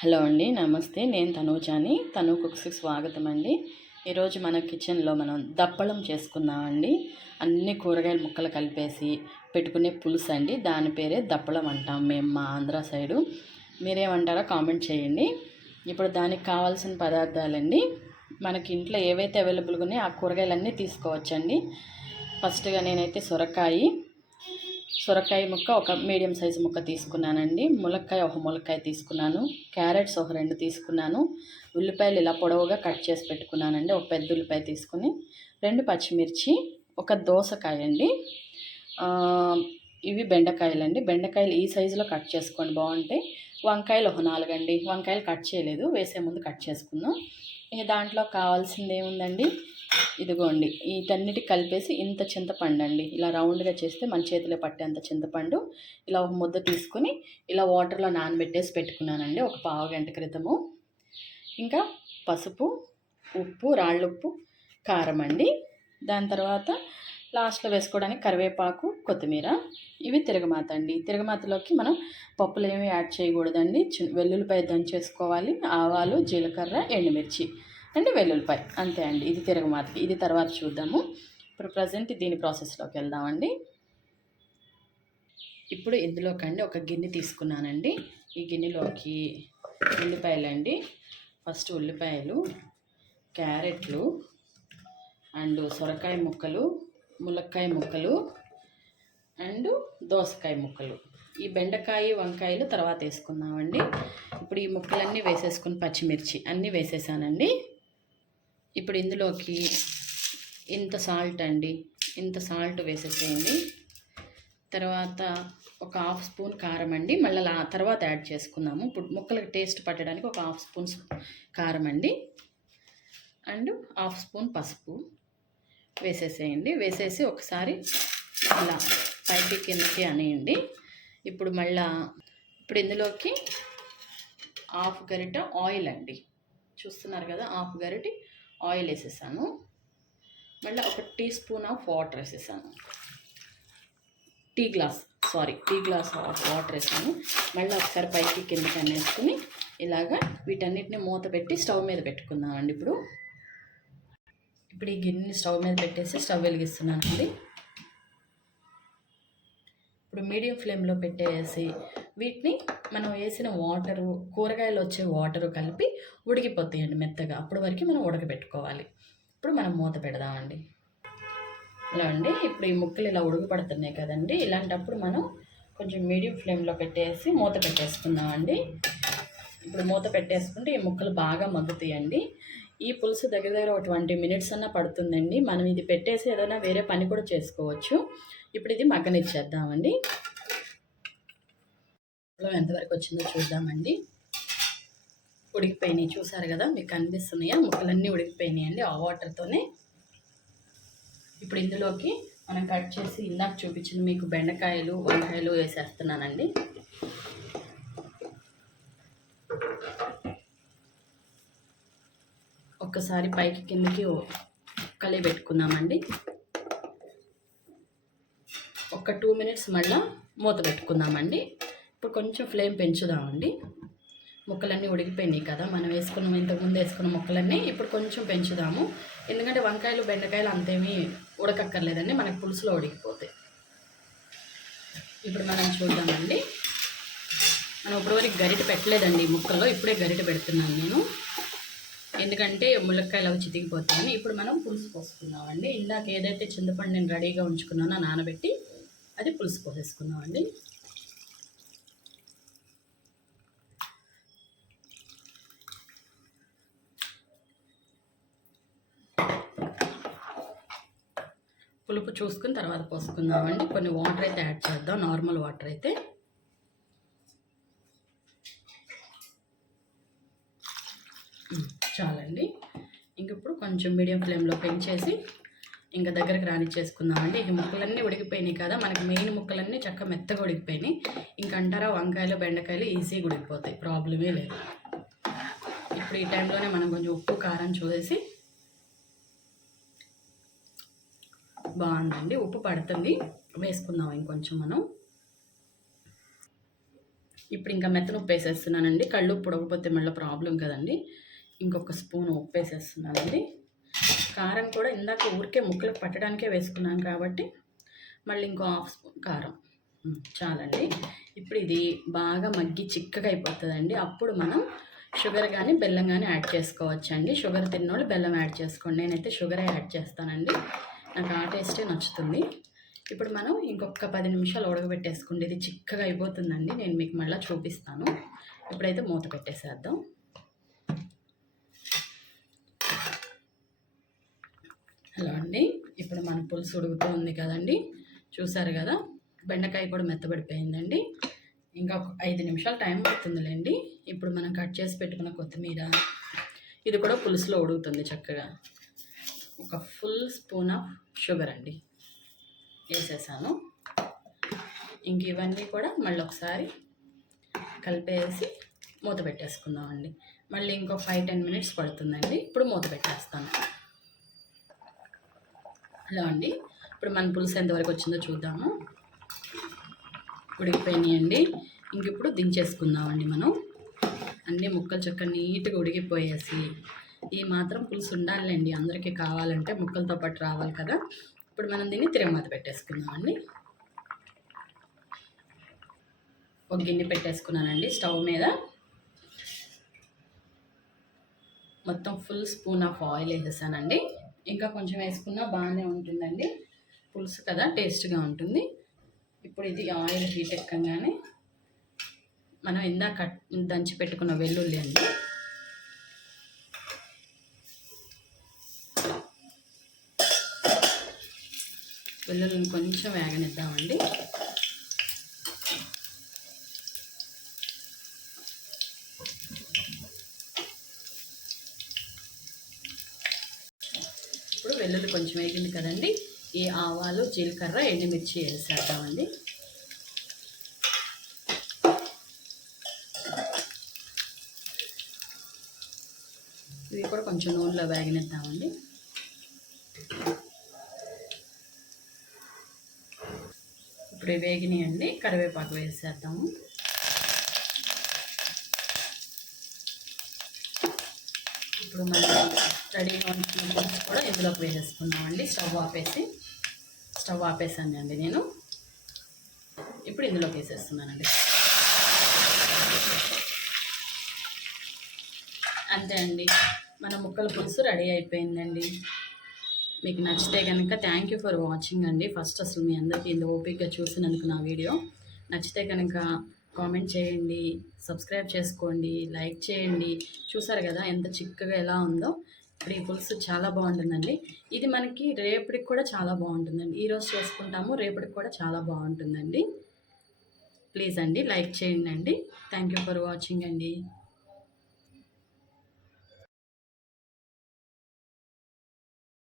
Hello అండి, నమస్తే. నేను తనూజాని. తను కుక్స్కి స్వాగతం అండి. ఈరోజు మన కిచెన్లో మనం దప్పడం చేసుకుందామండి. అన్ని కూరగాయల ముక్కలు కలిపేసి పెట్టుకునే పులుసు అండి. దాని పేరే దప్పడం అంటాం మేము మా ఆంధ్ర సైడు. మీరేమంటారో కామెంట్ చేయండి. ఇప్పుడు దానికి కావాల్సిన పదార్థాలండి, మనకి ఇంట్లో ఏవైతే అవైలబుల్గా ఉన్నాయో ఆ కూరగాయలన్నీ తీసుకోవచ్చండి. ఫస్ట్గా నేనైతే సొరకాయ ముక్క ఒక మీడియం సైజు ముక్క తీసుకున్నానండి. ములక్కాయ ఒక ములక్కాయ తీసుకున్నాను. క్యారెట్స్ ఒక 2 తీసుకున్నాను. ఉల్లిపాయలు ఇలా పొడవుగా కట్ చేసి పెట్టుకున్నానండి. ఒక పెద్ద ఉల్లిపాయ తీసుకుని 2 పచ్చిమిర్చి, ఒక దోసకాయ అండి. ఇవి బెండకాయలండి. బెండకాయలు ఈ సైజులో కట్ చేసుకోండి, బాగుంటాయి. వంకాయలు ఒక 4 అండి. వంకాయలు కట్ చేయలేదు, వేసే ముందు కట్ చేసుకుందాం. ఇక దాంట్లో కావాల్సింది ఏముందండి, ఇదిగోండి వీటన్నిటి కలిపేసి ఇంత చింతపండు అండి. ఇలా రౌండ్గా చేస్తే మన చేతిలో పట్టేంత చింతపండు ఇలా ఒక ముద్ద తీసుకొని ఇలా వాటర్లో నానబెట్టేసి పెట్టుకున్నానండి ఒక పావు గంట క్రితము. ఇంకా పసుపు, ఉప్పు, రాళ్ళుప్పు, కారం అండి. దాని తర్వాత లాస్ట్లో వేసుకోవడానికి కరివేపాకు, కొత్తిమీర. ఇవి తిరగమాత అండి. తిరగమాతలోకి మనం పప్పులు ఏమీ యాడ్ చేయకూడదండి. వెల్లుల్లిపాయ దంచేసుకోవాలి, ఆవాలు, జీలకర్ర, ఎండుమిర్చి అంటే వెల్లుల్లిపాయ, అంతే అండి. ఇది తిరగమాతకి. ఇది తర్వాత చూద్దాము. ఇప్పుడు ప్రజెంట్ దీని ప్రాసెస్లోకి వెళ్దామండి. ఇప్పుడు ఇందులోకండి ఒక గిన్నె తీసుకున్నానండి. ఈ గిన్నెలోకి ఉల్లిపాయలండి. ఫస్ట్ ఉల్లిపాయలు, క్యారెట్లు అండ్ సొరకాయ ముక్కలు, ములక్కాయ ముక్కలు అండ్ దోసకాయ ముక్కలు. ఈ బెండకాయ, వంకాయలు తర్వాత వేసుకున్నామండి. ఇప్పుడు ఈ ముక్కలన్నీ వేసేసుకుని పచ్చిమిర్చి అన్నీ వేసేసానండి. ఇప్పుడు ఇందులోకి ఇంత సాల్ట్ అండి, ఇంత సాల్ట్ వేసేసేయండి. తర్వాత ఒక 1/2 స్పూన్ కారం అండి. మళ్ళీ తర్వాత యాడ్ చేసుకుందాము. ఇప్పుడు ముక్కలకి టేస్ట్ పట్టడానికి ఒక 1/2 స్పూన్ కారం అండి. అండ్ 1/2 స్పూన్ పసుపు వేసేసేయండి. వేసేసి ఒకసారి ఇలా పైకి కిందకి అనేయండి. ఇప్పుడు ఇందులోకి 1/2 గరిట ఆయిల్ అండి. చూస్తున్నారు కదా, 1/2 గరిటె ఆయిల్ వేసేసాను. మళ్ళీ ఒక టీ స్పూన్ ఆఫ్ వాటర్ వేసేసాను. టీ గ్లాస్ ఆఫ్ వాటర్ వేసాను. మళ్ళీ ఒకసారి పైకి కిందకి అనేసుకుని ఇలాగా వీటన్నిటిని మూత పెట్టి స్టవ్ మీద పెట్టుకుందామండి. ఇప్పుడు ఈ గిన్నెని స్టవ్ మీద పెట్టేసి స్టవ్ వెలిగిస్తున్నానండి. ఇప్పుడు మీడియం ఫ్లేమ్లో పెట్టేసి వీటిని మనం వేసిన వాటరు, కూరగాయలు వచ్చే వాటరు కలిపి ఉడికిపోతాయండి మెత్తగా. అప్పటి వరకు మనం ఉడకబెట్టుకోవాలి. ఇప్పుడు మనం మూత పెడదామండి. ఇలా అండి. ఇప్పుడు ఈ ముక్కలు ఇలా ఉడకపడుతున్నాయి కదండి. ఇలాంటప్పుడు మనం కొంచెం మీడియం ఫ్లేమ్లో పెట్టేసి మూత పెట్టేసుకుందామండి. ఇప్పుడు మూత పెట్టేసుకుంటే ఈ ముక్కలు బాగా మగ్గుతాయండి. ఈ పులుసు దగ్గర ఒక 20 మినిట్స్ అన్నా పడుతుందండి. మనం ఇది పెట్టేసి ఏదైనా వేరే పని కూడా చేసుకోవచ్చు. ఇప్పుడు ఇది మగ్గనిచ్చేద్దామండి. ఎంతవరకు వచ్చిందో చూద్దామండి. ఉడికిపోయినాయి, చూసారు కదా, మీకు కనిపిస్తున్నాయా? ముక్కలన్నీ ఉడికిపోయినాయండి ఆ వాటర్తోనే. ఇప్పుడు ఇందులోకి మనం కట్ చేసి ఇందాక చూపించిన మీకు బెండకాయలు, వంకాయలు వేసేస్తున్నానండి. ఒక్కసారి పైకి కిందకి కలిపి పెట్టుకుందామండి. ఒక 2 మినిట్స్ మళ్ళీ మూత పెట్టుకుందామండి. ఇప్పుడు కొంచెం ఫ్లేమ్ పెంచుదామండి. ముక్కలన్నీ ఉడికిపోయినాయి కదా, మనం ఇంతకుముందు వేసుకున్న ముక్కలన్నీ ఇప్పుడు కొంచెం పెంచుదాము. ఎందుకంటే వంకాయలు, బెండకాయలు అంతేమీ ఉడకక్కర్లేదండి, మనకు పులుసులో ఉడికిపోతాయి. ఇప్పుడు మనం చూద్దామండి. మనం ఇప్పటివరకు గరిటె పెట్టలేదండి ఈ ముక్కల్లో, ఇప్పుడే గరిటె పెడుతున్నాను నేను, ఎందుకంటే ములక్కాయలు అవి చితికిపోతాయని. ఇప్పుడు మనం పులుసు పోసుకుందామండి. ఇందాక ఏదైతే చింతపండు నేను రెడీగా ఉంచుకున్నానో నానబెట్టి అది పులుసు పోసేసుకుందామండి. పులుపు చూసుకుని తర్వాత పోసుకుందామండి. కొన్ని వాటర్ అయితే యాడ్ చేద్దాం, నార్మల్ వాటర్ అయితే. చాలండి. ఇంక ఇప్పుడు కొంచెం మీడియం ఫ్లేమ్లో పెంచేసి ఇంకా దగ్గరికి రానిచ్చేసుకుందామండి. ఈ ముక్కలన్నీ ఉడికిపోయినాయి కదా, మనకి మెయిన్ ముక్కలన్నీ చక్కగా మెత్తగా ఉడికిపోయినాయి. ఇంకంటారా వంకాయలు, బెండకాయలు ఈజీగా ఉడికిపోతాయి, ప్రాబ్లమే లేదు. ఇప్పుడు ఈ టైంలోనే మనం కొంచెం ఉప్పు, కారం చూసేసి, బాగుందండి, ఉప్పు పడుతుంది, వేసుకుందాం ఇంకొంచెం మనం. ఇప్పుడు ఇంకా మెత్తన ఉప్పు వేసేస్తున్నానండి. కళ్ళు ఉప్పు ఉడకపోతే మళ్ళీ ప్రాబ్లం కదండి. ఇంకొక స్పూన్ ఉప్పు వేసేస్తున్నానండి. కారం కూడా ఇందాక ఊరికే ముక్కలకు పట్టడానికే వేసుకున్నాను కాబట్టి మళ్ళీ ఇంకో హాఫ్ స్పూన్ కారం చాలండి. ఇప్పుడు ఇది బాగా మగ్గి చిక్కగా అయిపోతుందండి. అప్పుడు మనం షుగర్ కానీ బెల్లం కానీ యాడ్ చేసుకోవచ్చండి. షుగర్ తిన్నోళ్ళు బెల్లం యాడ్ చేసుకోండి. నేనైతే షుగరే యాడ్ చేస్తానండి. నాకు ఆ టేస్టే నచ్చుతుంది. ఇప్పుడు మనం ఇంకొక 10 నిమిషాలు ఉడకబెట్టేసుకోండి. ఇది చిక్కగా అయిపోతుందండి. నేను మీకు మళ్ళీ చూపిస్తాను. ఇప్పుడైతే మూత పెట్టేసేద్దాం. హలో అండి, ఇప్పుడు మన పులుసు ఉడుకుతూ ఉంది కదండి. చూసారు కదా, బెండకాయ కూడా మెత్తబడిపోయిందండి. ఇంకా ఒక 5 నిమిషాలు టైం పడుతుందిలేండి. ఇప్పుడు మనం కట్ చేసి పెట్టుకున్న కొత్తిమీర, ఇది కూడా పులుసులో ఉడుకుతుంది చక్కగా. ఒక ఫుల్ స్పూన్ ఆఫ్ షుగర్ అండి వేసేసాను. ఇంక ఇవన్నీ కూడా మళ్ళీ ఒకసారి కలిపేసి మూత పెట్టేసుకుందామండి. మళ్ళీ ఇంకో 5-10 మినిట్స్ పడుతుందండి. ఇప్పుడు మూత పెట్టేస్తాను. హలో అండి, ఇప్పుడు మన పులుసు ఎంతవరకు వచ్చిందో చూద్దాము. ఉడికిపోయినాయండి. ఇంక ఇప్పుడు దించేసుకుందామండి. మనం అన్నీ ముక్కలు చక్కగా నీట్గా ఉడికిపోయేసి, ఈ మాత్రం పులుసు ఉండాలండి. అందరికీ కావాలంటే ముక్కలతో పాటు రావాలి కదా. ఇప్పుడు మనం దీన్ని తిరగమాత పెట్టేసుకుందామండి. ఒక గిన్నె పెట్టేసుకున్నానండి స్టవ్ మీద. మొత్తం ఫుల్ స్పూన్ ఆఫ్ ఆయిల్ వేసేసానండి. ఇంకా కొంచెం వేసుకున్నా బాగానే ఉంటుందండి. పులుసు కదా, టేస్ట్గా ఉంటుంది. ఇప్పుడు ఇది ఆయిల్ హీట్ ఎక్కగానే మనం ఇందాక దంచి పెట్టుకున్న వెల్లుల్లి అండి, వెల్లుల్లిని కొంచెం వేగనిద్దామండి. ఇప్పుడు వెల్లుల్లి కొంచెం వేగింది కదండి. ఈ ఆవాలు, జీలకర్ర, ఎండుమిర్చి వేసేద్దామండి. ఇవి కూడా కొంచెం నూనెలో వేగనిద్దామండి. ఇప్పుడు వేగినాయండి. కరివేపాకు వేసేద్దాము. ఇప్పుడు మనం రెడీగా ఉంచిన పులుసు కూడా ఇందులోకి వేసేసుకుందామండి. స్టవ్ ఆపేసానండి నేను. ఇప్పుడు ఇందులోకి వేసేస్తున్నానండి. అంతే అండి, మన ముక్కల పులుసు రెడీ అయిపోయిందండి. మీకు నచ్చితే కనుక థ్యాంక్ యూ ఫర్ వాచింగ్ అండి. ఫస్ట్ అసలు మీ అందరికీ ఇంత ఓపికగా చూసినందుకు నా వీడియో నచ్చితే కనుక కామెంట్ చేయండి, సబ్స్క్రైబ్ చేసుకోండి, లైక్ చేయండి. చూసారు కదా ఎంత చిక్కగా ఎలా ఉందో. ఇప్పుడు ఈ పులుసు చాలా బాగుంటుందండి. ఇది మనకి రేపటికి కూడా చాలా బాగుంటుందండి. ఈరోజు చేసుకుంటాము, రేపటికి కూడా చాలా బాగుంటుందండి. ప్లీజ్ అండి లైక్ చేయండి అండి. థ్యాంక్ యూ ఫర్ వాచింగ్ అండి.